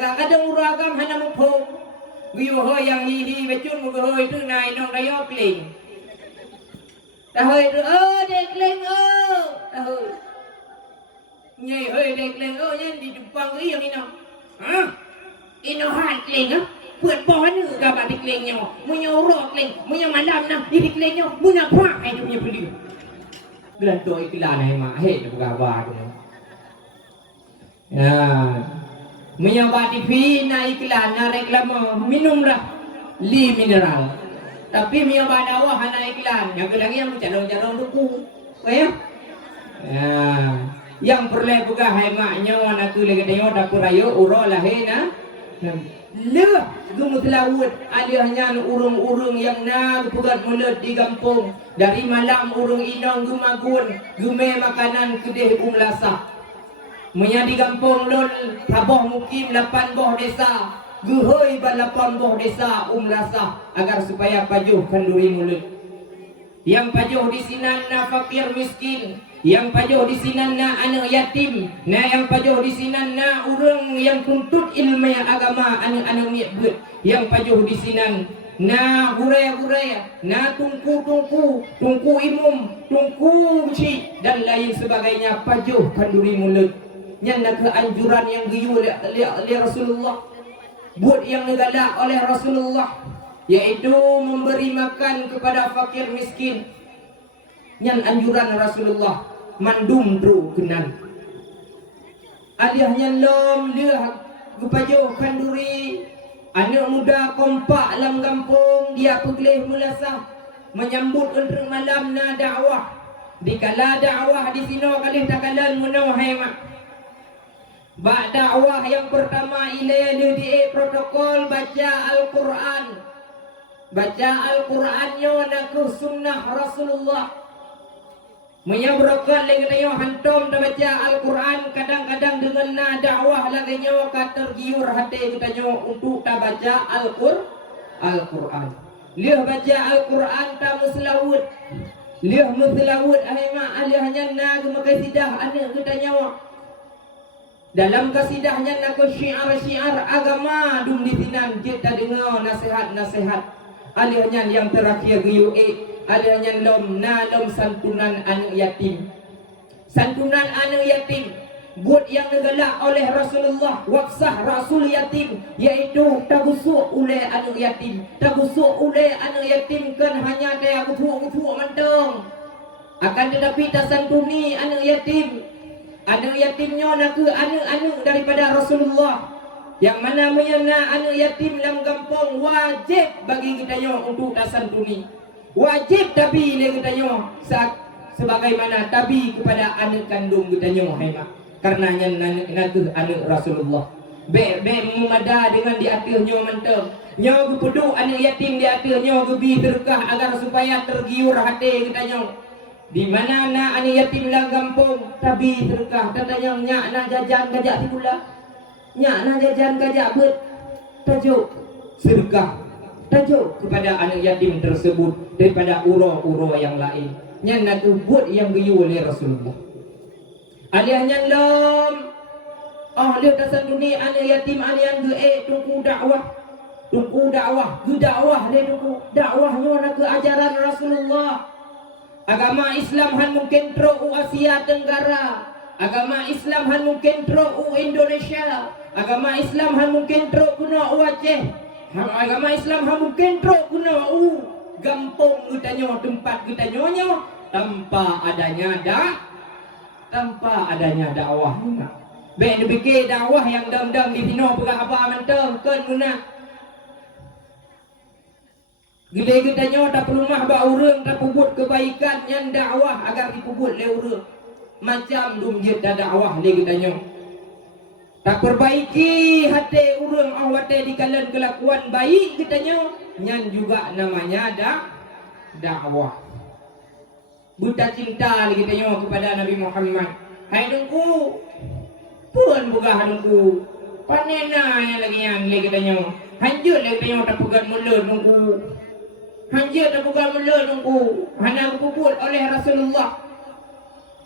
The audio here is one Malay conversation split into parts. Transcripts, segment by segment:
kadang uragam hana mupong wiyo hoy yang hihi becun mugo hoy tu nai nong dayo kling tahoy tu dekling tahoy nyai hoy dekling nyen di depan ke yang ino ino han kling buat pohon ni gabat diklingnya munyo urok kling munyo malam na di diklingnya munyo kuak ai tu punya beli belan tu iklan hai mak he tu gabat tu ya menyambat TV na iklan na reklama minum lah li mineral tapi menyambat dawah na iklan yang lagi yang calon-calon duku ya yang perle buka hai maknya wana tu lagi tengok dapur ayo uro lah he na le gumut laut alihnya urung-urung yang na pugat mulut di kampung dari malam urung inong gumagun gume makanan kedeh umlasah Munya di kampung lon taboh mukim 8 boh desa guhoi ba 8 boh desa rasa agar supaya pajuh kenduri mulut yang pajuh di sinan na fakir miskin yang pajuh di sinan na anak yatim na yang pajuh di sinan na urang yang tuntut ilmu agama anak-anak mi'bud yang pajuh di sinan na guraya-guraya na tungku imum tungku beci dan lain sebagainya pajuh kenduri mulut yang keanjuran yang giyu oleh Rasulullah buat yang digalak oleh Rasulullah yaitu memberi makan kepada fakir miskin yang anjuran Rasulullah mandum dru kenan alihnya lom lihat kepajuh kanduri anak muda kompak dalam kampung dia pegelih mulasah menyambut untuk malam na dakwah dikala dakwah di sini kali takalan munau haimak bak dakwah yang pertama ilai di protokol baca Al-Quran Al-Qurannya naku sunnah Rasulullah menyabarakan lagi tayo hantom dah baca Al-Quran kadang-kadang dengan na dakwah lagi nyo tergiur hati kita nyo untuk ta baca Al-Quran lihat baca Al-Quran ta muslawud lihat muslawud ahima alihnya na gemekasidah anak kita nyawa dalam kasidahnya nak syiar-syiar agama dum di sinan kita dengar nasihat-nasihat alihnya yang terakhir giu alihnya lom santunan anak yatim buat yang digalak oleh Rasulullah waksah Rasul yatim yaitu tagusuk oleh anak yatim kan hanya dia gutuk mentong akan tetapi tasantuni anak yatim nak ke anak daripada Rasulullah yang mana menyana anak yatim dalam kampung wajib bagi kita untuk tasantuni wajib tabi kita sebagaimana tabi kepada anak kandung kita karena nak anak Rasulullah be memada dengan di atasnya mantap nyo peduk anak yatim di atasnya gebi terkah agar supaya tergiur hati kita di mana na ani yatim lang kampung tabi terkah katanya nyak na jajan gajak tikula nyak na jajan gajak bet tajuk sedekah tajuk kepada anak yatim tersebut daripada uro-uro yang lain nyan na buat yang giyu oleh Rasulullah alihnya lom lihat tasan dunia anak yatim alian ge tunggu dakwah le tunggu dakwahnya na ke ajaran Rasulullah agama Islam han mungkin tro Asia Tenggara agama Islam han mungkin tro Indonesia agama Islam han mungkin tro kuno Aceh agama Islam han mungkin tro kuno gampung kita tempat kita nyonya tanpa adanya dakwah be dibikir dakwah yang dam-dam di tino pegah apa manteng kan guna gede-gede nyo tak pelumah ba urang tak pubut kebaikan yang dakwah agar dipubut le urang macam dum je dakwah le kita nyo tak perbaiki hati urang awate di kalan kelakuan baik kita nyo nyan juga namanya dakwah buta cinta le kita nyo kepada Nabi Muhammad hai dengku pun buka dengku panena yang lagi yang le kita nyo hanjut le kita nyo tak pegat mulut dengku hanya tak bukan mula nunggu hanya kubur oleh Rasulullah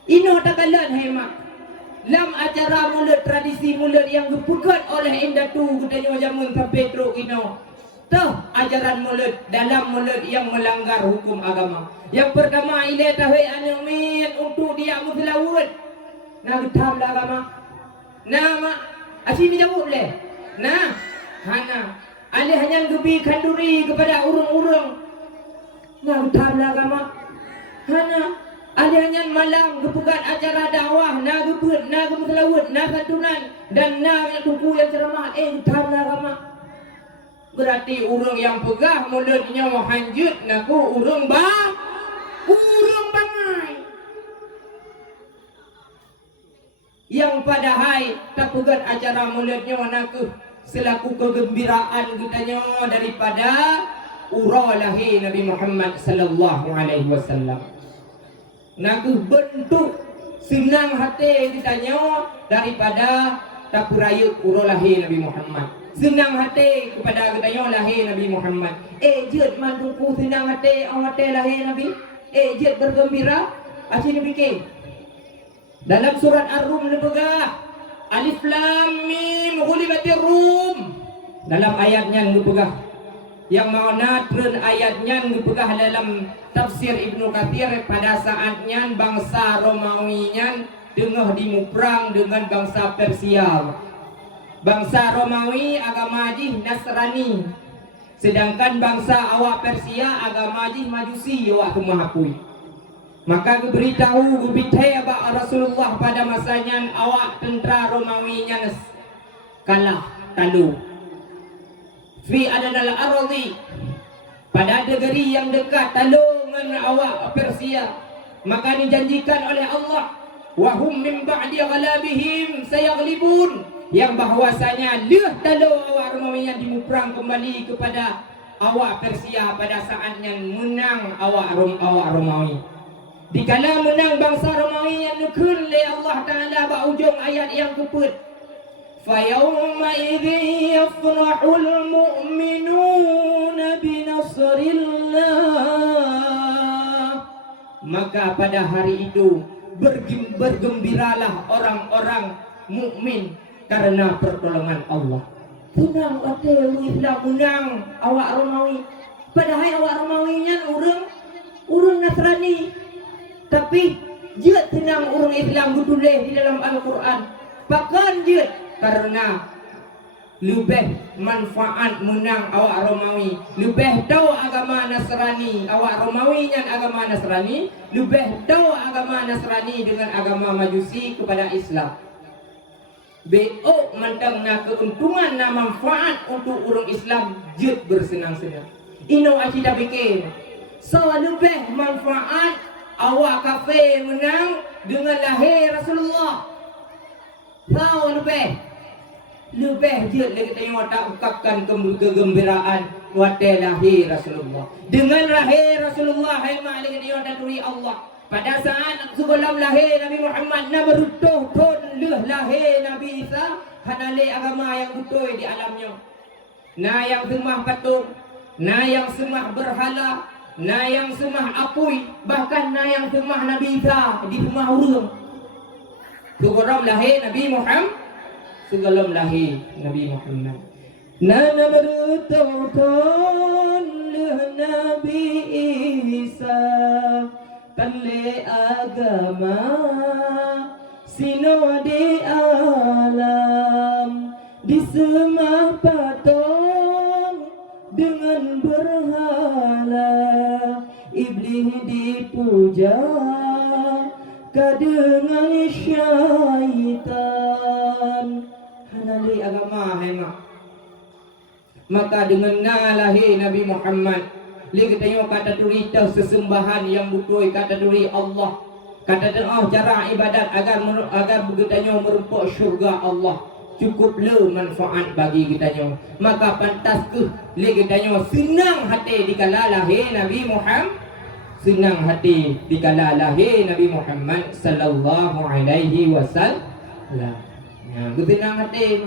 ino takalan hemat Lam acara mulut tradisi mulut yang dipegat oleh indatu katanya jamun sampai teruk ino. Tuh ajaran mulut dalam mulut yang melanggar hukum agama. Yang pertama ile tahu anu min untuk dia mutlawud. Nah betam lah agama. Nah mak asini jawab le. Nah hana alih hanya gebi kanduri kepada urung-urung. Nah betam lah agama. Hana alih hanya malam kepugat acara dakwah na gebut na mutlawud na santunan dan na tuku yang ceramah betam lah agama. Berarti urung yang pegah mulutnya hanjut naku urung bangai. Yang padahal tak pegat acara mulutnya naku selaku kegembiraan kitanya daripada urah lahir Nabi Muhammad sallallahu alaihi wasallam. Naku bentuk senang hati kitanya daripada tak perayut urah lahir Nabi Muhammad. Senang hati kepada katanya lahir Nabi Muhammad. Jid manduku senang hati awate lahir Nabi. Jid bergembira. Asyik fikir. Dalam surat Ar-Rum lebegah. Alif Lam Mim ghulibatir Rum. Dalam ayatnya lebegah. Yang mana turun ayatnya lebegah dalam tafsir Ibnu Katsir pada saatnya bangsa Romawinya dengah dimuprang dengan bangsa Persia. Bangsa Romawi agama jih Nasrani, sedangkan bangsa awak Persia agama jih Majusi awak Mahapui. Maka diberitahu gubithe ba Rasulullah pada masanya awak tentera Romawi nya kalah talu. Fi adnal ardi pada negeri yang dekat talu dengan awak Persia. Maka dijanjikan oleh Allah wahum min ba'di ghalabihim sayaghlibun, yang bahwasanya leh talu awak Romawi yang dimuprang kembali kepada awak Persia pada saatnya menang awak Romawi. Dikala menang bangsa Romawi yang nukun le Allah Ta'ala ba ujung ayat yang keput. Fa yawma idzi yafrahul mu'minuna bi nasrillah. Maka pada hari itu bergembiralah orang-orang mukmin karena pertolongan Allah. Menang hotel Islam menang awak Romawi. Padahal awak Romawinya urang Nasrani. Tapi dia tenang urang Islam ditulis di dalam Al-Quran. Bahkan dia karena lebih manfaat menang awak Romawi, lebih tahu agama Nasrani awak Romawinya agama Nasrani, lebih tahu agama Nasrani dengan agama Majusi kepada Islam. BO mantang na keuntungan na manfaat untuk orang Islam jut bersenang-senang. Ino kita fikir. So lebih manfaat awak kafir menang dengan lahir Rasulullah. Tahu lebih jut lagi tengok tak ungkapkan kegembiraan wate lahir Rasulullah. Dengan lahir Rasulullah hai mak lagi tengok dan duri Allah. Pada saat sebelum lahir Nabi Muhammad na berutuh pun lahir Nabi Isa hanale agama yang betul di alamnya. Na yang sembah patung, na yang sembah berhala, na yang sembah apui, bahkan na yang sembah Nabi Isa di rumah urang. Sebelum lahir Nabi Muhammad, sebelum lahir Nabi Muhammad. Na berutuh pun Nabi Isa Tanle agama sino di alam disembah patung dengan berhala iblis dipuja kadengan syaitan hanali agama hemak. Maka dengan lahir Nabi Muhammad lihat tengok kata duri sesembahan yang betul kata duri Allah kata doa cara ibadat agar begitu merumpuk syurga Allah cukuplah manfaat bagi kita. Maka pantas ke lihat tengok senang hati dikala lahir Nabi Muhammad, senang hati dikala lahir Nabi Muhammad sallallahu alaihi wasallam. Bersenang hati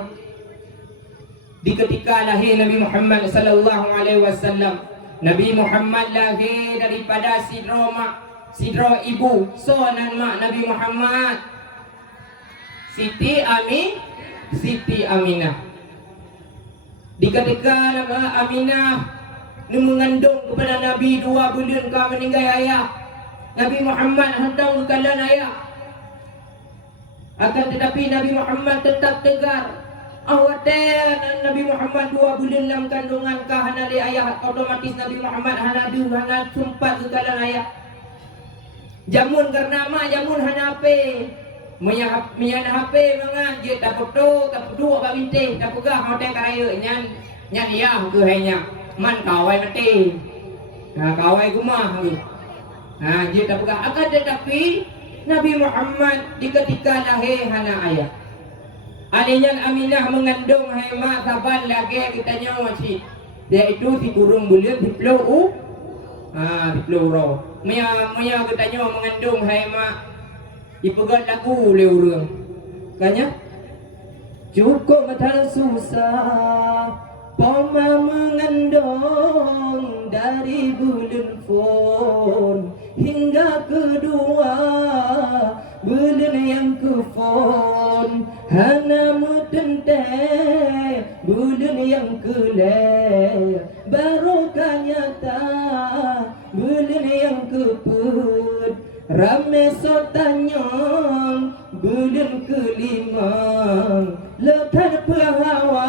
di ketika lahir Nabi Muhammad sallallahu alaihi wasallam. Nabi Muhammad lahir daripada sidro ibu, sonan mak Nabi Muhammad. Siti Aminah. Dikatakan Aminah ni mengandung kepada Nabi 2 bulan ke meninggal ayah. Nabi Muhammad hendak berkalan ayah. Akan tetapi Nabi Muhammad tetap tegar. Awatan Nabi Muhammad 2 bulan dalam kandungan kah hana li ayah, otomatis Nabi Muhammad hana sempat berkalan ayah. Jamun karena mak jamun hana ape. Menyan HP mangan je tak foto, tak duduk kat bintik, tak pegah hotel karaya nyan iya ke hanya. Man kawai mati. Kawai kumah tu. Je tak pegah. Akan tetapi Nabi Muhammad di ketika lahir hana ayah. Alinyan Aminah mengandung hai mak saban lagi kita nyawa si. Iaitu si kurung bulan di Pulau di Pulau Ro. Maya kita nyawa mengandung hai mak dipegang lagu oleh orang. Kanya cukup matal susah Poma mengandung dari bulan Fon hingga kedua bulan yang ke Fon hana mutente bulan yang ke Le barokah nyata bulan yang ke Put Rame sotanyong bulan kelima letan pehawa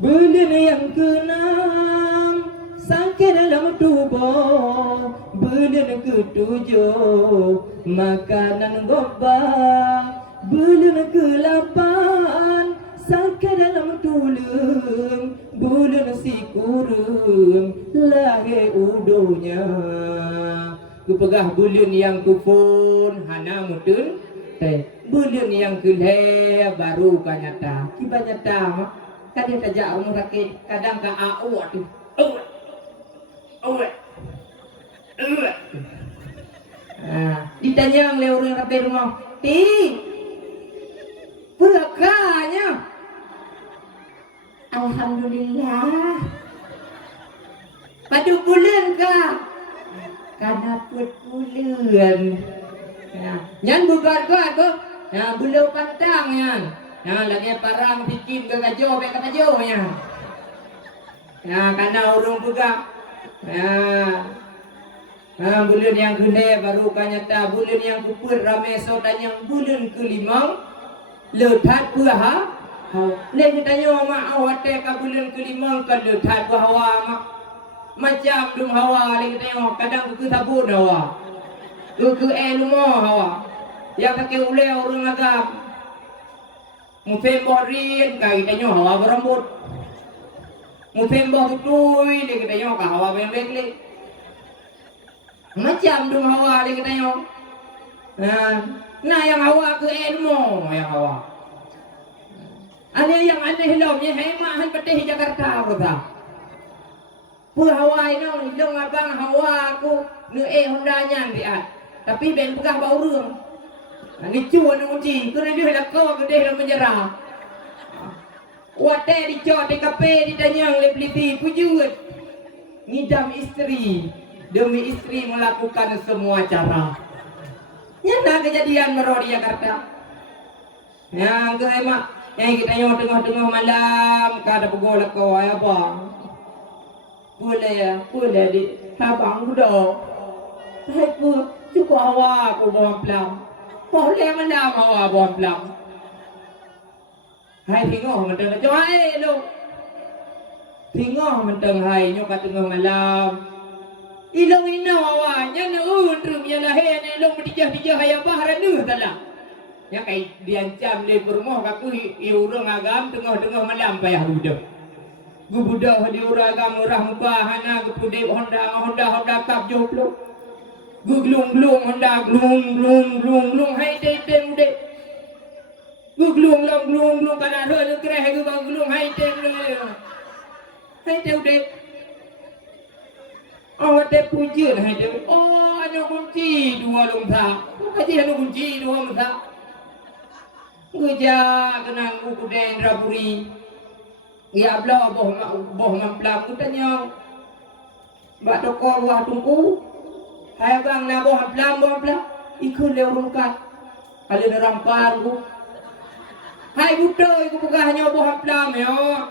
bulan yang keenam sakit dalam tubuh bulan ketujuh makanan gobak bulan ke-8 sakit dalam tulang bulan si kurung lahir udunya Kupegah bulan yang kupun hana mutun bulan yang keleh baru kan nyata kiba nyata mah kadang saja umur sakit kadang ka au tu ditanya oleh orang rapi rumah berakanya alhamdulillah pada bulan kah karena bulan nyan bukan ke bulu pantang nyan lagi parang bikin ke gajo be kata jo karena urung pegang bulan yang gede baru kanyata bulan yang kupur rame sotanya bulan kelima letat buah le tanya mak awak ka bulan kelima kan letat buah mak macam dum hawa lagi tengok kadang ke sabun hawa ke rumah hawa yang pakai ule orang agam mufem borin kai tengok hawa berambut mufem boh tutui lagi tengok hawa bembek le macam dum hawa lagi tengok nah yang hawa ke rumah yang hawa ada yang aneh lomnya hemat han patih Jakarta berapa Hawaii nang dong abang Hawa aku nu Honda nya dia tapi ben pegah bau reung ni cuan uji kena dia dak kau gede dak menjerah wate dicot TKP ditanya oleh peliti pujut ngidam istri demi istri melakukan semua cara nyana kejadian baru di Jakarta yang ke emak yang kita nyawa tengah-tengah malam kada pegol kau apa boleh di abang budak. Hai pu cukup awak aku bawa pelang. Boleh mana awak bawa pelang. Hai tengok mentang cuai lu. Tengok mentang hai nyok tengah malam. Ilong ina awaknya nu undrum ya lahir ni ilong dijah-dijah hai bahar nu salah. Yang kai diancam le rumah aku urang agam tengah-tengah malam payah budak. Gubudah di uragam murah mubahana gupude Honda kap joplo guglung Honda glung hai te mude guglung kana ro kreh guglung hai te ude te pujul hai te anu kunci dua lomba kaji anu kunci dua lomba guja kenang gupude Indrapuri ya bla boh mamplam tanya bak toko buah tungku hai bang na boh mamplam ikut le urungkat Kali nerampar ku. Hai budak ku pegahnya boh plam yo.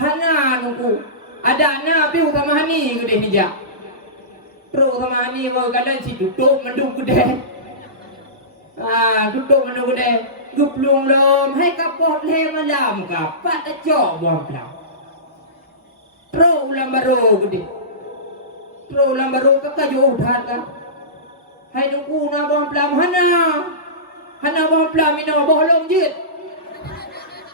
Hana nungku. Ada anak piu sama hani ku deh nija. Pro sama hani mau kadang si duduk mendung ku deh. Duduk mendung ku deh. Duplung lom hai kapot le malam ka. Pat ajo boh plam. Pro ulang baru ku deh. Pro ulang baru ka kajo udat ka. Hai nungku na boh plam Hana boh plam ino boh long jit.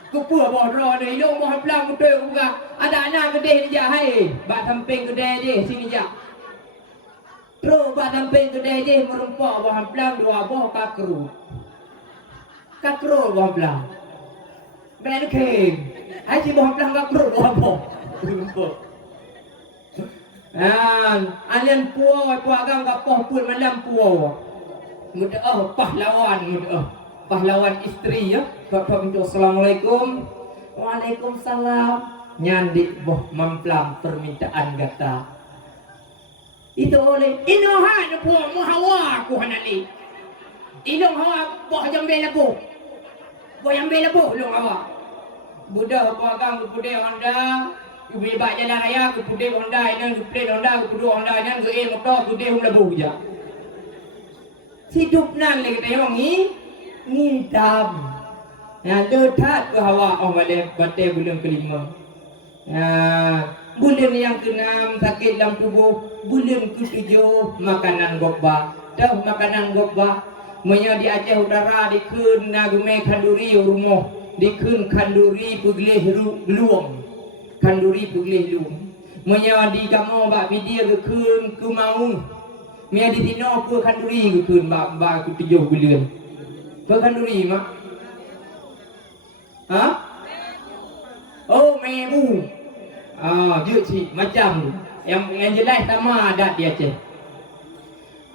Kupur boh ro ni long boh plam ku teu ka. Ada anak gede ni ja hai. Ba samping gede je sini ja. Pro ba samping gede je merumpak boh plam dua boh kakru. Kakru boh plam. Ben king. Hai si boh plam kakru boh. Alian puo agam ka poh pun malam puo. Mudah pahlawan istri ya. Bapak minta assalamualaikum. Waalaikumsalam. Nyandi boh mamplam permintaan gata. Itu oleh inohan puo muhawa ku hanali. Ilong hawa boh jambe labu. Boh jambe labu long hawa. Budak apa agam ku de Honda. Ku beli bak jalan raya ku de Honda nang ku play Honda ku dua Honda nang ku motor ku de hum labu ja. Hidup nan lagi tayong ngidam. Letat ke hawa awal bate bulan kelima. Bulan yang keenam sakit dalam tubuh. Bulan ketujuh makanan gobba. Tahu makanan gobba. Menya di Aceh Utara di kun nagume kanduri rumah. Di kun kanduri pugleh luang. Kanduri pugleh luang. Menya di kamu bak video ke kun kumau. Mia di tino ku kanduri ku kun ba ku 7 bulan. Ku kanduri mak. Oh mebu. Dia si macam yang jelas sama adat dia Aceh.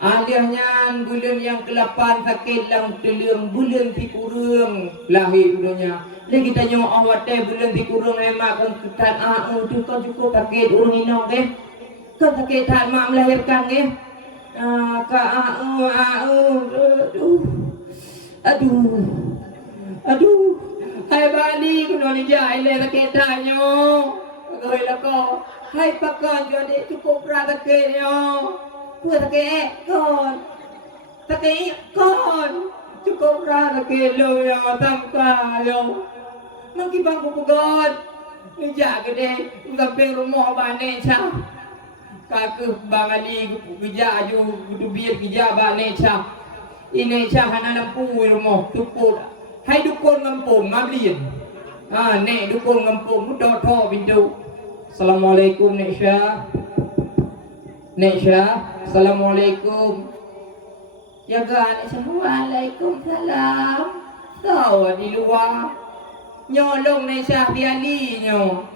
Alihnya bulan yang ke-8 sakit lang telung bulan tikurung lahir dunia. Lagi kita nyo awat bulan tikurung emak kan ketan tu kan cukup sakit urang inong ke. Kan sakit tan mak melahirkan ke. Aduh, hai bali kuno ni jai le sakit tanyo. Oi lako, hai pakon jadi cukup ra sakit yo. Pua sakit kon. Sakit kon. Cukup ra sakit lo yo tamka yo. Mangki bangku pugon. Ni ja gede, sampai rumah bane cha. Kakek bangali bija aju dubir bija bane cha. Ini cha hana lampu rumah tukut. Hai dukun ngampung mablin. Nek dukun ngampung mudah tho bindu. Assalamualaikum Nek Syah. Nek Syah, assalamualaikum. Jaga Nek Syah. Waalaikumsalam. Tahu di luar. Nyolong Nek Syah biali nyo.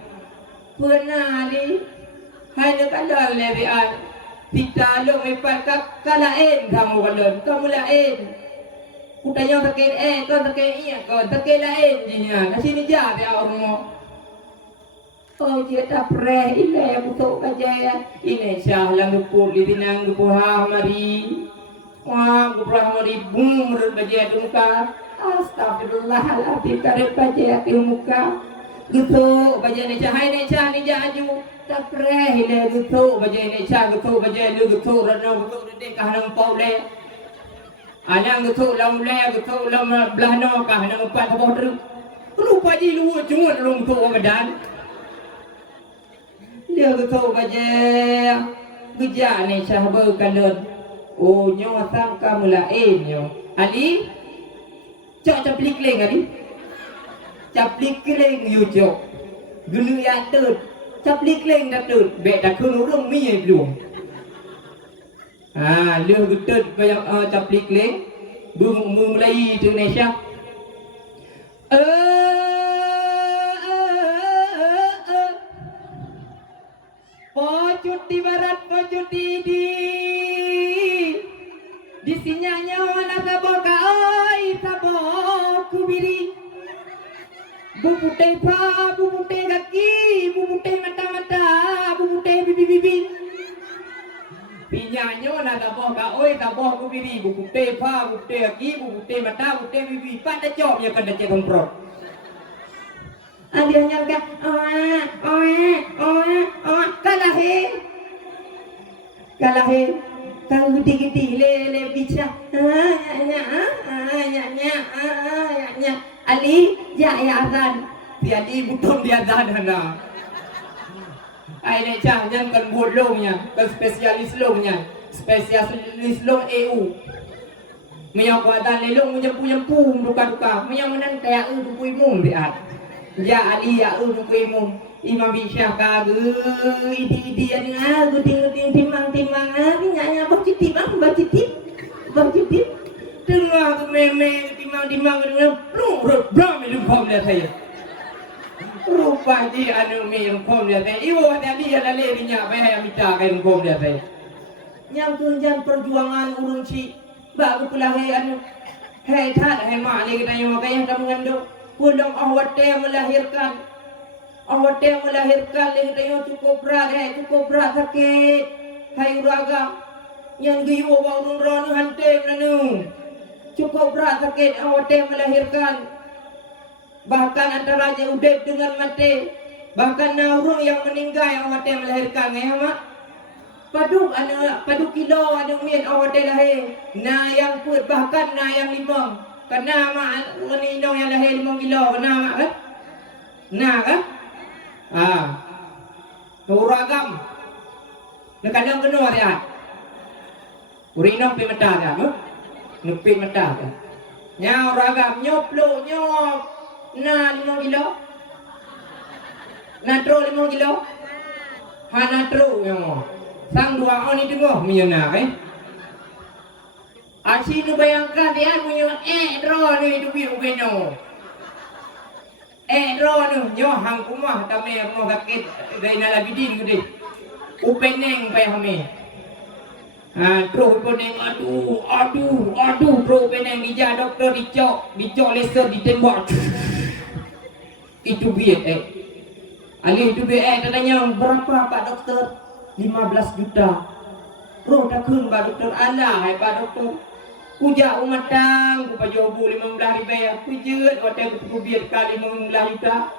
Pernah li. Hai nak kalon lebian. Kita long ipat kalain kamu kalon. Kamu lain. Ku tanya sakit kau sakit iya kau sakit lain jinya. Kasi ni ja dia orang. Oh dia tak pre ile butuh kaja. Ini Syah lang gupur di tinang gupur mari. Wah gupur mari bum berbaja dungka. Astagfirullahaladzim karep baja di muka. Gitu baja ni Syah hai ni Syah ni jaju. Tak pre ile gitu baja ni Syah gitu baja lu gitu rano gitu de kahanang paule. Anang gitu lam le gitu lam blahno kahanang pat bodu. Rupa ji lu cuma lung tu Ramadan. Dia betul baje bija ni Syah berkalon. Oh nyo sangka mulain nyo. Ali cok caplik leng ali. Caplik leng yu cok. Gulu ya tut. Caplik leng dak tut. Be dak kun urung mi belum. Leuh getut banyak caplik leng. Mulai tu ni Syah. Pocut di barat, pocut di sinyanya mana sabor kai sabor kubiri. Bubute pa, bubute kaki, bubute mata, bubute bibi. Pinyanya mana sabor kai taboh ku biri buku tepa buku te aki buku te mata buku te bibi pada job ya kada cek komprot dia nyangka kalahin kalau gede-gede le bica Ali ya azan dia di buton dia azan hana ai ne cha nhân cần buồn lông nha cần spesialis lông nha spesialis lông EU menyang kuatan le lông nyempu duka menyang menan kaya dukui mum biat ya Ali ya dukui mum Imam Bisyah kagu idi anu guting timang nyanya bacitip tengah tu meme timang plung bram itu pom dia saya rupa dia anu mi pom dia saya iwo tadi ada lerinya bayar minta kan pom dia saya yang tunjan perjuangan urung si baru pula anu hai thad hai mak ni kita yang makanya kita mengandung pulang awat yang melahirkan kita yang cukup berat sakit hai uraga yang giyu bang ron hantem nanu cukup berat sakit awat yang melahirkan bahkan antara je udep dengan mati bahkan naurung yang meninggal awat yang melahirkan ya mak paduk kilo ada mien awat yang lahir na yang put bahkan na yang 5 karena mak ni indong yang lahir 5 kilo kena mak kan kan uragam nakadang kena riat urinong pi mata ka nupi mata ka nya uragam nyop na 5 kilo natro 5 kilo hanatro yo sang dua on itu mo miyana asinu bayangkan dia punya dro ni itu biru beno Ron nyo hang kumah tame mo sakit dai na labidin gede upeneng pa hame pro upeneng aduh pro upeneng dija doktor dicok laser ditembak itu biet ali itu biet tanya berapa pak dokter 15 juta pro takun pak dokter anda hai pak dokter Kuja umatang, ku pajobu 15 ribu ku jeut hotel ku biar kali 15 juta.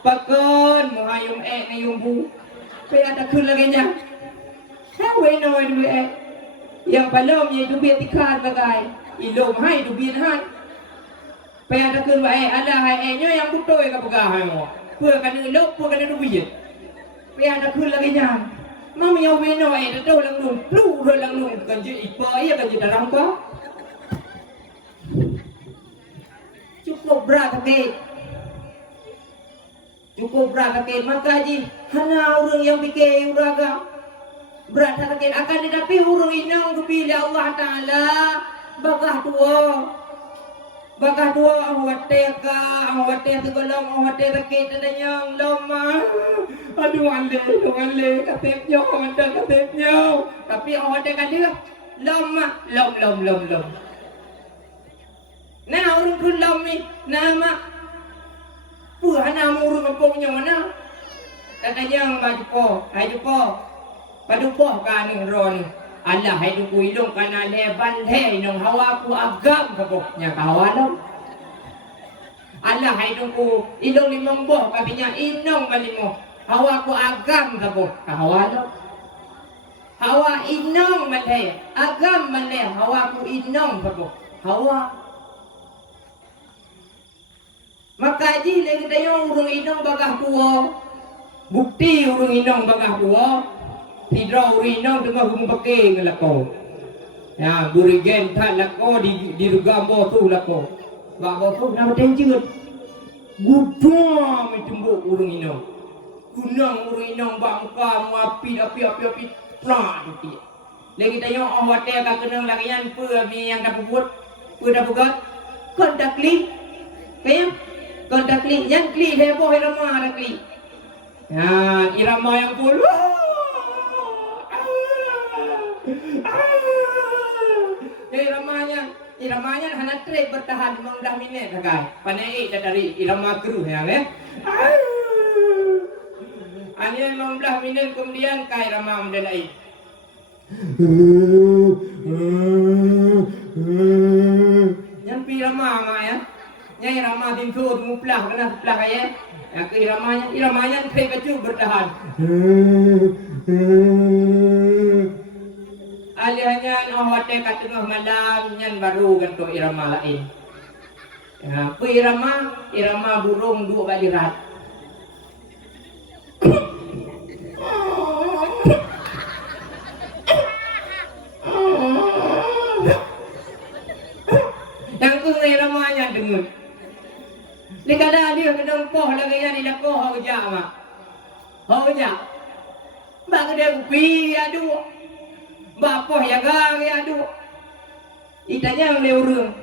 Pakon mohayum ngayum bu. Pe ada kun lagi nya. Hawe no du yang balom ye du biar tikan bagai. Ilom hai du biar han. Pe ada kun ba ada hai nyo yang butoy ka pagah mo. Pu kan ilop pu kan du biar. Pe ada kun lagi nya. Mami yo we no do lang nun, plu lang nun kan je ipa ya kan je dalam ko. Cukup berat sakit maka ji hana urang yang pikir uraga berat sakit akan didapi urang inang kupilih Allah Ta'ala bagah tua awate segolong awate sakit adanya lama aduh ale katepnya tapi awate kada lom nah urang kulam ni nama hana urang kampungnya mana katanya baju po padupo ka ni ron Allah hai du kuidong kana leban he nong hawa ku agam kaboknya kawalam Allah hai du ku ilong limong boh kabinya inong balimo hawa ku agam kabok kawalam hawa inong malhe agam malhe hawa ku inong kabok hawa maka ji lagi tayo urung inong bagah tua bukti urung inong bagah tua tidra urung inong tengah humpake ngelako ya gurigen tak lako di rugambo tu lako babo tu nama tenjut gudang mencembuk urung inong gunang urung inong bangka api plah itu lagi tayo awate ka kenang lagian pu mi yang dapat buat kontak klik kaya kontak klik yang klik heboh irama ada klik ya irama yang puluh iramanya hana trek bertahan 15 minit sakai panai dari irama kru ya ani 15 minit kemudian kai irama mendelai Yang pi Rama mak ya. Nyai Rama timsu muplah kena sebelah ya. Yang ke iramanya kena baju bertahan. Alihnya awate kat tengah malam nyan baru ganto irama lain. Ya, pi irama burung dua balirat. Yang ku iramanya dengar. Ni kada dia kedong poh lagi yang ni lakoh hau ja mak. Hau ja. Bang dia pi adu. Bapoh ya gang ya adu. Itanya le urang.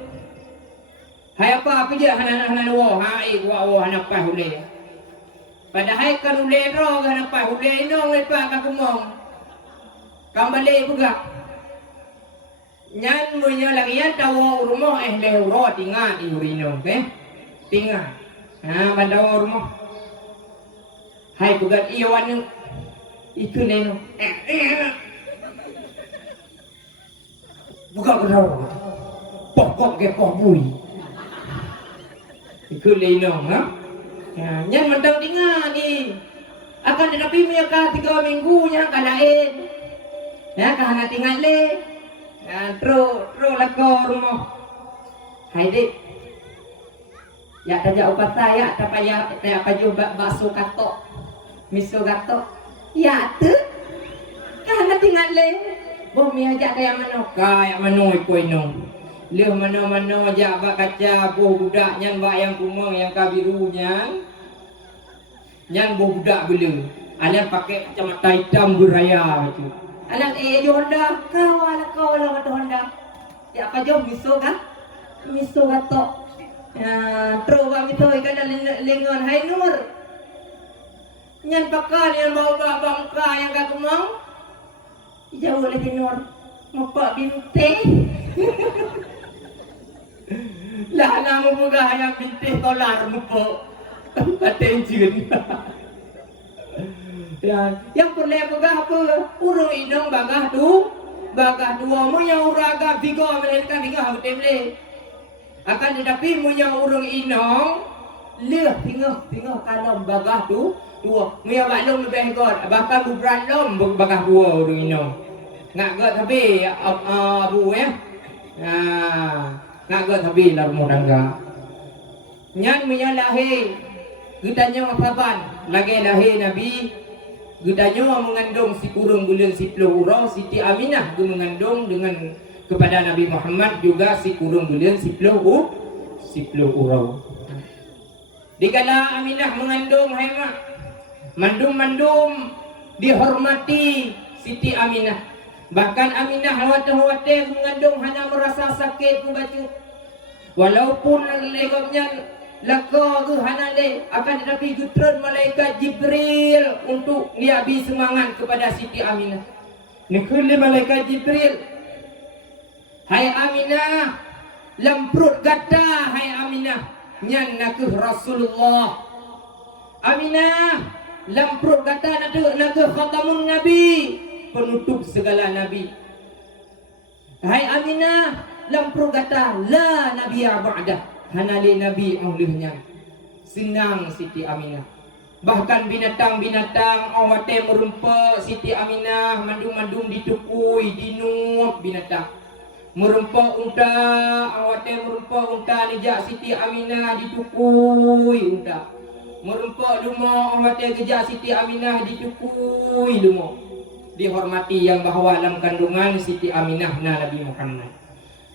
Hai apa je hanan wo hai wo hanan pa hule. Padahal kan hule ro hanan pa hule no le pa ka kumong. Kambale buga. Nyan munya lagi ya tawo rumah le ro tinggal di urino ke. Tinggal. Ha bandaw rumah. Hai buga iwan itu neno. Buka kedau. Pokok ke bui. Itu lenong ha. Ya, nyan mentang tinggal ni. Akan tetapi punya 3 minggu nya kalain. Ya, kahana tinggal le. Ya, tro lako rumah. Hai dik. Ya taja upat saya tapaya apa juga bakso katok. Miso katok. Ya tu. Kahana tinggal le. Boh mi ajak kaya mano ikoi nong. Leh mano ajak bak kaca boh budak nyan bak yang kumang yang kabiru nyan. Nyan boh budak bela. Alan pakai kacamata hitam beraya itu. Alan Honda kau lah mata Honda. Ya apa jom miso kan? Miso katok. Ya tro bak mito ikan lengan hai nur. Nyan pakal yang bawa bangka yang ka kumang. Jauh lagi nur Mopak bintih. Lah nama buka yang bintih tolar mupok. Attention. Ya, yang perlu buka apa? Urung inong bagah tu. Bagah dua mu yang uraga bigo melelkan bigo hau temle. Akan tetapi mu yang urung inong leh tinggal kalom bagah tu dua. Mu yang baklom lebih god. Bahkan bubran lom bagah dua urung inong. Ngak got tapi abu ya. Ngak got tapi lar murangga. Nyan punya lahir. Gitanya masaban. Lagi lahir Nabi. Gitanya mengandung si kurung bulan 10 urang Siti Aminah tu mengandung dengan kepada Nabi Muhammad juga si kurung bulan 10 urang. Dikala Aminah mengandung hai mak. Mandum dihormati Siti Aminah. Bahkan Aminah khawatir mengandung hanya merasa sakit membaca. Walaupun legomnya laka ke hana le akan tetapi jutron malaikat Jibril untuk dia beri semangat kepada Siti Aminah. Nikul malaikat Jibril. Hai Aminah, lamprut gata hai Aminah. Nyan nakuh Rasulullah. Aminah, lamprut gata nakuh khatamun Nabi. Penutup segala nabi. Hai Aminah, lampu kata la nabi ba'dah. Hanali nabi olehnya. Senang Siti Aminah. Bahkan binatang-binatang awate merumpa Siti Aminah mandum-mandum ditukui dinup binatang. Merumpa unta, awate merumpa unta dijak Siti Aminah ditukui unta. Merumpa lumah awate kejak Siti Aminah ditukui lumah. Dihormati yang bahawa dalam kandungan Siti Aminah Nabi Muhammad.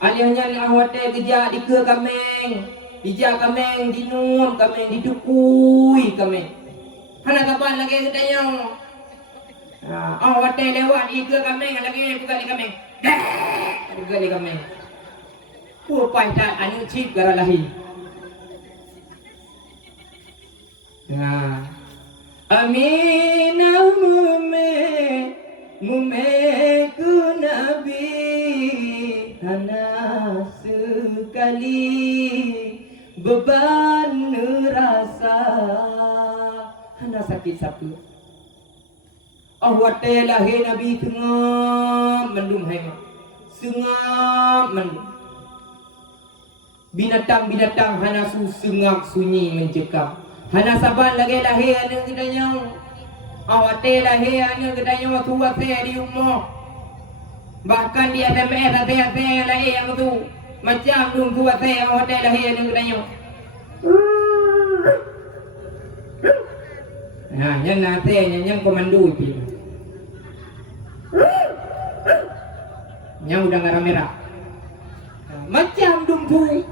Alihnya ni awate kerja di ke kameng. Dija kameng dinum kameng ditukui kameng. Hana kapan lagi katanya. Awate lewat di ke kameng lagi buka di kameng. Buka di kameng. Pupai tak anu cip gara lahi. Aminah mumeku Nabi hana sekali beban rasa hana sakit satu. Awate lahir Nabi tengah mendum hai Sengap man. Binatang-binatang hana sengap sunyi mencekam. Hana saban lagi lahir anak gedanya. Awate lahir anak gedanya tua teh di rumah. Bahkan di SMS ada lahir yang tu. Macam dum tua teh awate lahir anak gedanya. Nah, yang nate yang komando itu. Yang udah merah-merah. Macam dum tu.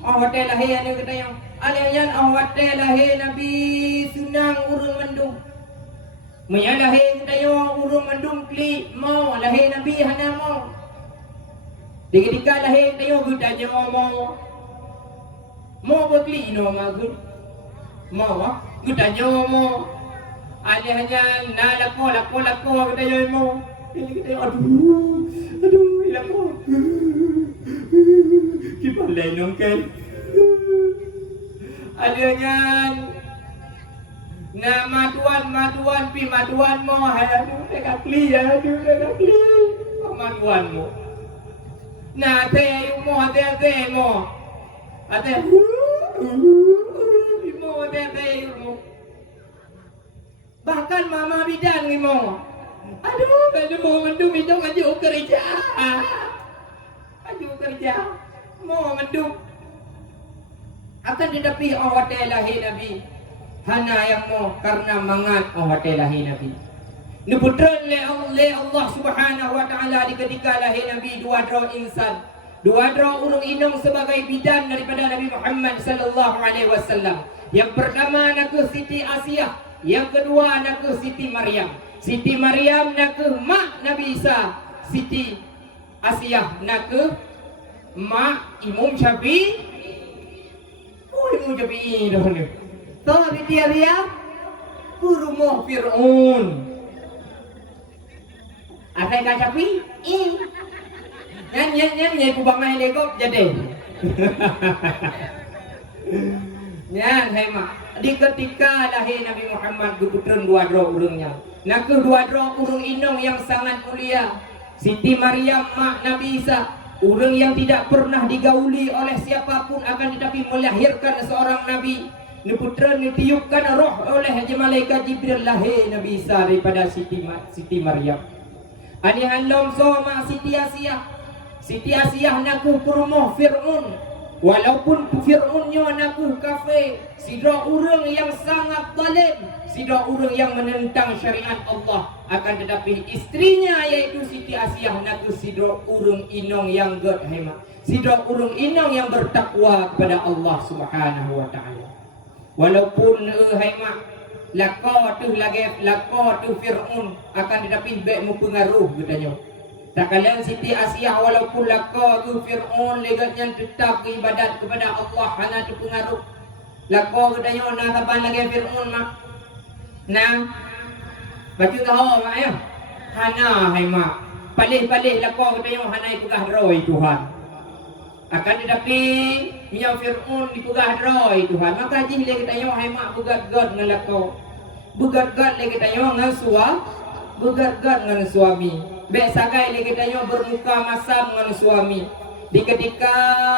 Awate lahir anak gedanya. Alian awate lahir Nabi sunang urung mendung. Maya lahir gedanya urung mendung kli mau lahir Nabi hana mau. Ketika lahir gedanya gedanya mau. Mau berkli no magun. Mau gedanya mau. Aliannya na lako gedanya mau. Ini gedanya aduh ilang mo. Kipalay nung kan. Ada yan na maduan mo aduh nakakli maduan mo na ate mo ate mo bahkan mama bidan mo aduh kada mo mendung idong aja kerja mo mendung akan tetapi awat lahir Nabi hana yang mo karena mangat awat lahir Nabi nuputran le Allah subhanahu wa ta'ala di ketika lahir Nabi dua dra insan dua dra urung inong sebagai bidan daripada Nabi Muhammad sallallahu alaihi wasallam. Yang pertama naku Siti Asiyah, yang kedua naku Siti Maryam. Siti Maryam naku mak Nabi Isa, Siti Asiyah naku mak Imam Syafi'i. Imam Syafi'i dah ni. Tahu dia rumah Fir'aun. Asal kata Syafi'i. Nyan kubang main lekop jadi. Nyan hai mak. Di ketika lahir Nabi Muhammad guputran dua dra urungnya. Nak dua dra urung inong yang sangat mulia. Siti Maryam mak Nabi Isa. Orang yang tidak pernah digauli oleh siapapun akan tetapi melahirkan seorang Nabi. Ni putra ni tiupkan roh oleh malaikat Jibril lahir Nabi Isa daripada Siti Maryam. Anihan lomso mak Siti Asiyah. Siti Asiyah naku kurumuh Fir'aun. Walaupun Fir'aunnya naku kafir. Sidra orang yang sangat zalim. Sidra orang yang menentang syariat Allah. Akan tetapi istrinya yaitu Siti Asiyah naku sidra orang inong yang gerhema. Sidra orang inong yang bertakwa kepada Allah Subhanahu wa ta'ala. Walaupun hema lako tu Fir'aun akan tetapi baik mempengaruh katanya. Tak kalian Siti Asiyah walaupun lako tu Fir'aun legatnya tetap beribadat kepada Allah hana terpengaruh. Lako katanya nak taban lagi Fir'aun mak. Nah baju tahu mak ya. Hana hai mak. Palih-palih lako katanya hana pegah roi Tuhan. Akan tetapi minyak Fir'aun dipegah roi Tuhan. Maka jih le katanya hai mak begat-gat dengan lako. Begat-gat le katanya dengan begat-gat dengan suami. Bek sagai le katanya bermuka masam dengan suami. Di ketika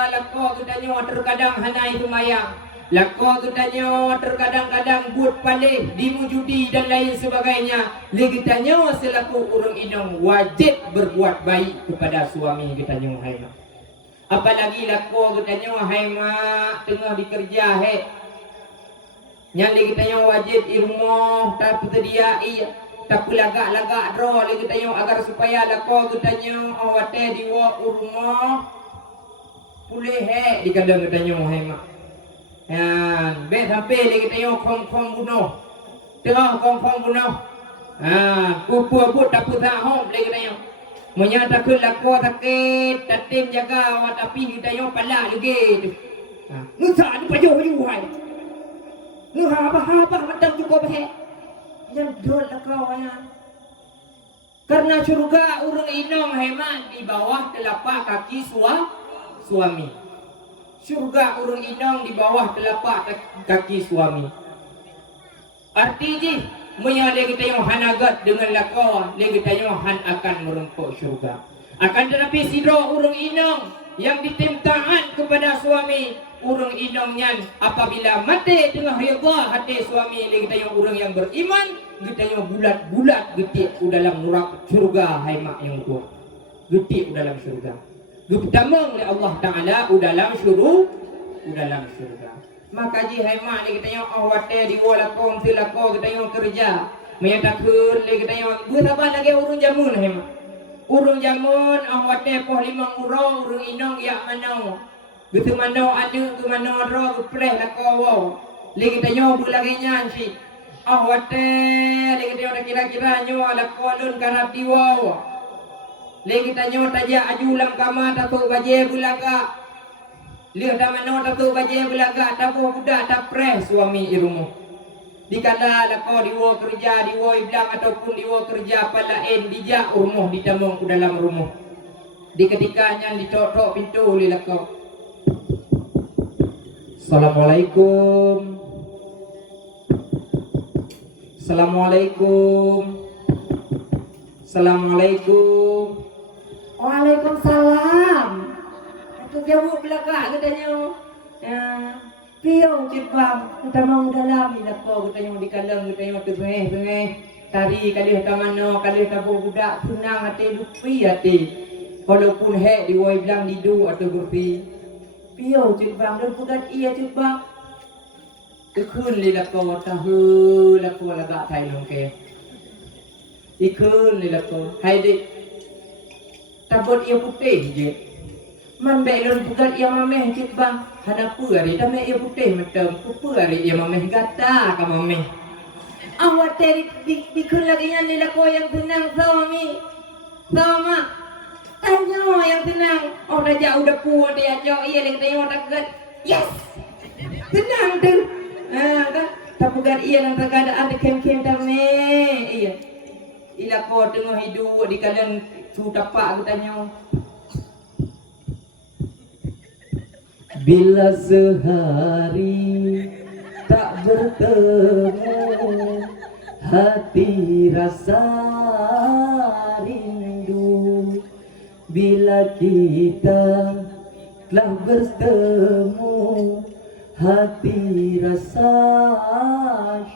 lako katanya terkadang hana itu mayang. Lako katanya terkadang-kadang buat palih, dimujudi dan lain sebagainya. Le katanya selaku orang inong wajib berbuat baik kepada suami katanya hai mak. Apalagi lako katanya hai mak tengah dikerja he. Yang le katanya wajib irmoh tak terdiai. Tak lagak-lagak draw le katanya agar supaya lako katanya awate diwa rumah pulih he di kadang katanya hai mak. Yan, bet sampai le katanya kong bunuh. Tengah kong bunuh. Kupu-kupu tak putar hom le katanya. Menyatakan lako sakit, tatim jaga awak tapi katanya pala lagi. Nusa ni pajo hai. Nu apa macam cukup he. Yang dol kau ayah. Karena surga urung inong heman di bawah telapak kaki suami. Surga urung inong di bawah telapak kaki suami. Artinya menyale kita yang hanagat dengan lakon, le kita yang han akan merempuk surga. Akan tetapi sidro urung inong yang ditimtaan kepada suami, urung inongnya apabila mati tengah rida hati suami lagi kita yang urang yang beriman, kita yang bulat-bulat getik ke dalam neraka syurga hai mak yang tu. Getik ke dalam syurga. Getamang oleh Allah Taala ke dalam syurga. Maka ji hai mak lagi kita yang awate di wala kaum silako kita yang kerja. Menyatakan lagi kita yang bersabar lagi urung jamun hai mak. Urung jamun awate poh 5 urang urung inong ya manau. Gitu manau ada ke manau ro ke preh la kowo. Lagi kita nyo lagi nyanyi. Awate lagi kita kira-kira nyo la kolun karap diwo. Lagi kita nyo taja ajulam kama tatu baje bulaga. Lihat dah manau tatu baje bulaga tapo budak tak preh suami irumu. Dikala lako diwo kerja, diwo iblang ataupun diwo kerja palain dijak rumah ditamong ke dalam rumah. Di ketikanya ditok-tok pintu oleh lako. Assalamualaikum. Assalamualaikum. Assalamualaikum. Waalaikumsalam. Itu jawab belakang katanya. Piyo cipang kita mau dalam ina ko kita yang di kalang kita yang tengah tari kali kita mano kali kita budak senang hati lupi hati walaupun he di woi bilang didu atau berpi piyo cipang dan bukan iya cipang ikun lila ko tahu la ko laga thai longke ikun lila ko hai dik tabot ia putih je man belon bukan ia mameh cipang hana puari dah mek ia putih macam puari ia mameh gata ka mameh awak teri dikun lagi yang dilako yang tenang sama tanya yang tenang orang jauh udah puas dia jauh ia lagi tengok dekat yes tenang tu kan tapi kan ia yang terkadang ada kem-kem dame iya ilako tengah hidup di kalang su tapak aku tanya. Bila sehari tak bertemu, hati rasa rindu. Bila kita telah bertemu, hati rasa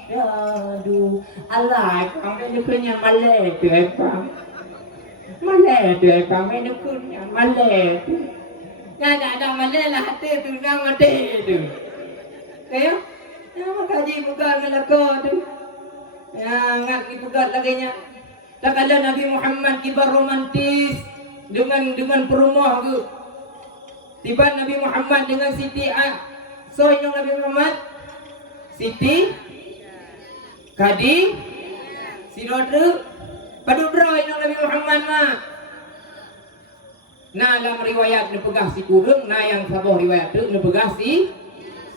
syadu. Alah, kamu punya malai tu apa? Malai tu apa? Kamu punya malai tu. Ada mana lah hati tu nama hati tu. Kaya, makaji bukan melaka tu. Ngat bukan lagi nya. Tak ada Nabi Muhammad kibar romantis dengan perumah tu. Tiba Nabi Muhammad dengan Siti so yang Nabi Muhammad Siti Kadi Sirodru padu bro yang Nabi Muhammad mah. Nah dalam riwayat nepegah si kurung, nah yang sabah riwayat tu nepegah si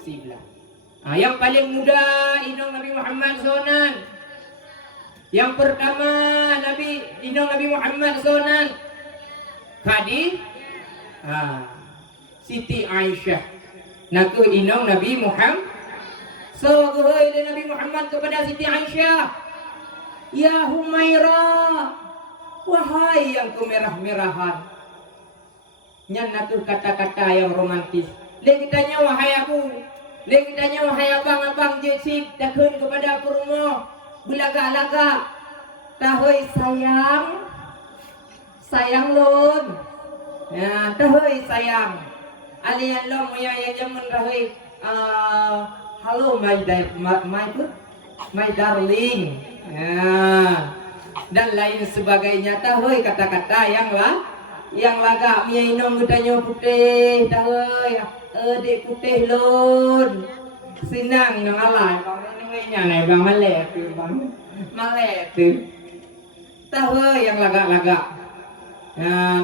belah. Yang paling muda inong Nabi Muhammad sonan. Yang pertama inong Nabi Muhammad sonan Khadi Siti Aisyah. Naku inong Nabi Muhammad. So gohoi Nabi Muhammad kepada Siti Aisyah. Ya Humairah, wahai yang kemerah-merahan. Nyan naku kata-kata yang romantis. Lagi tanya wahai aku, lagi tanya wahai abang-abang jesik dakun kepada perumo bulaga-laga. Tahoi sayang lon. Ya, tahoi sayang. Alian lo moya yang jamun rahoi. Halo my darling. Ya. Dan lain sebagainya. Tahoi kata-kata yang laga mia inong gutanya putih tahoi adik putih lon sinang nang alai kau nengnya nai bang malek tu tahoi yang laga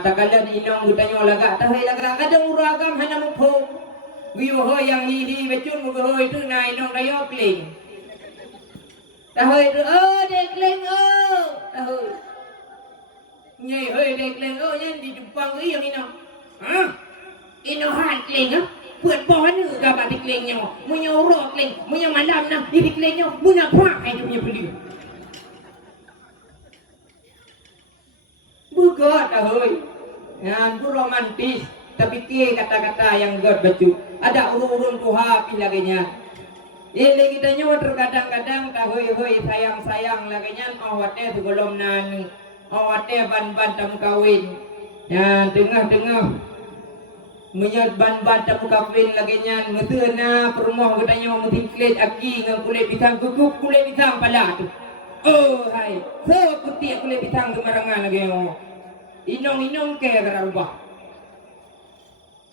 takalan inong gutanya laga tahoi laga kadang uragam hana mupho wiyo ho yang hihi becun mugo itu na inong dayo kling tahoi tu dek kling tahoi nyai hoi dek leng nyan di Jepang yang ino ino hat leng buat pohon ke apa dik lengnya punya urok leng punya malam nah di dik lengnya punya pak itu punya beli buka dah hoi Yang romantis. Tapi ke kata-kata yang God baju. Ada urun-urun tuha laginya. Ini kita nyawa terkadang-kadang tahui-hui sayang-sayang laginya awatnya sebelum nan awatnya ban-ban tamu kawin. Yang tengah-tengah menyat ban-ban tamu kawin laginya metena perumah kita nyawa mutingklet aki dengan kulit pisang guguk kulit pisang pala tu. Oh hai, so putih kulit pisang kemarangan lagi nyawa. Inong-inong ke kerubah.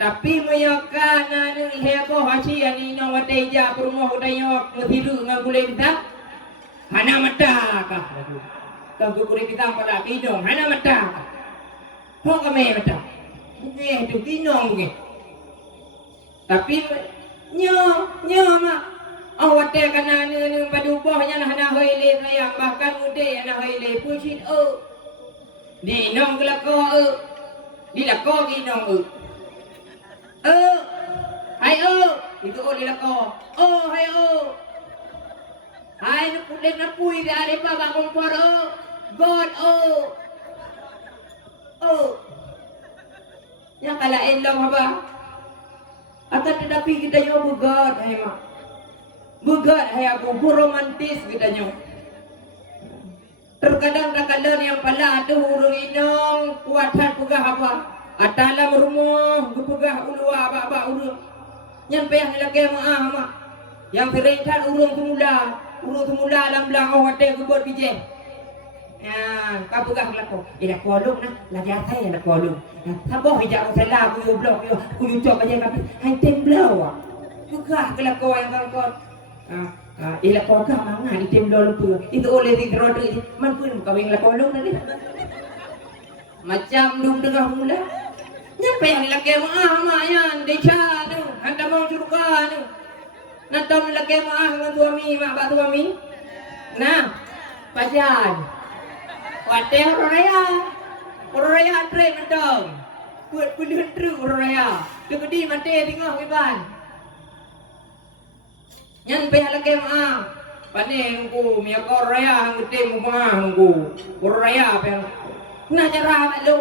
Tapi meyakan anu heboh hasian inong wateja perumah udayok metiru dengan kulit pisang. Hana mata kah? Tangku kulit pisang pada inong hana mata kah? Kok kami mata? Bukan tu inong bukan. Tapi nyo mak. Awak teh kana anu pada ubahnya hana hoile sayang bahkan muda hana hoile pusit di inong kelako di lako inong hai itu di lako hai hai nak kulit nak pui dia ada apa bang kompor god yang kalain lang apa akan tetapi kita nyo bugad hai mak bugad hai aku romantis kita nyo terkadang yang pala tu urung inong kuatan pugah apa atalam rumah gupugah ulua apa urung yang payah lagi maah mak yang terlihat urung semula alam belang awak teh gubot bije ya kapugah kelako ila kolong nah lagi atai nak kolong saboh hijau salah ku blok yo ku cok aja tapi hai temblau pugah kelako yang kangkot ila koka manga di temblau lupa itu oleh di rodri man pun kawing la kolong nanti macam dum tengah mula nyampe yang laki maah yan deca tu anda mau surga tu natam laki maah dengan suami mak bak suami nah pajan wate raya tre mentong buat puluhan truk raya kebedi mate tengah kiban nyan pe lagi maah pane ngku mia koraya hang gede mah ngku koraya pe na cara mak lu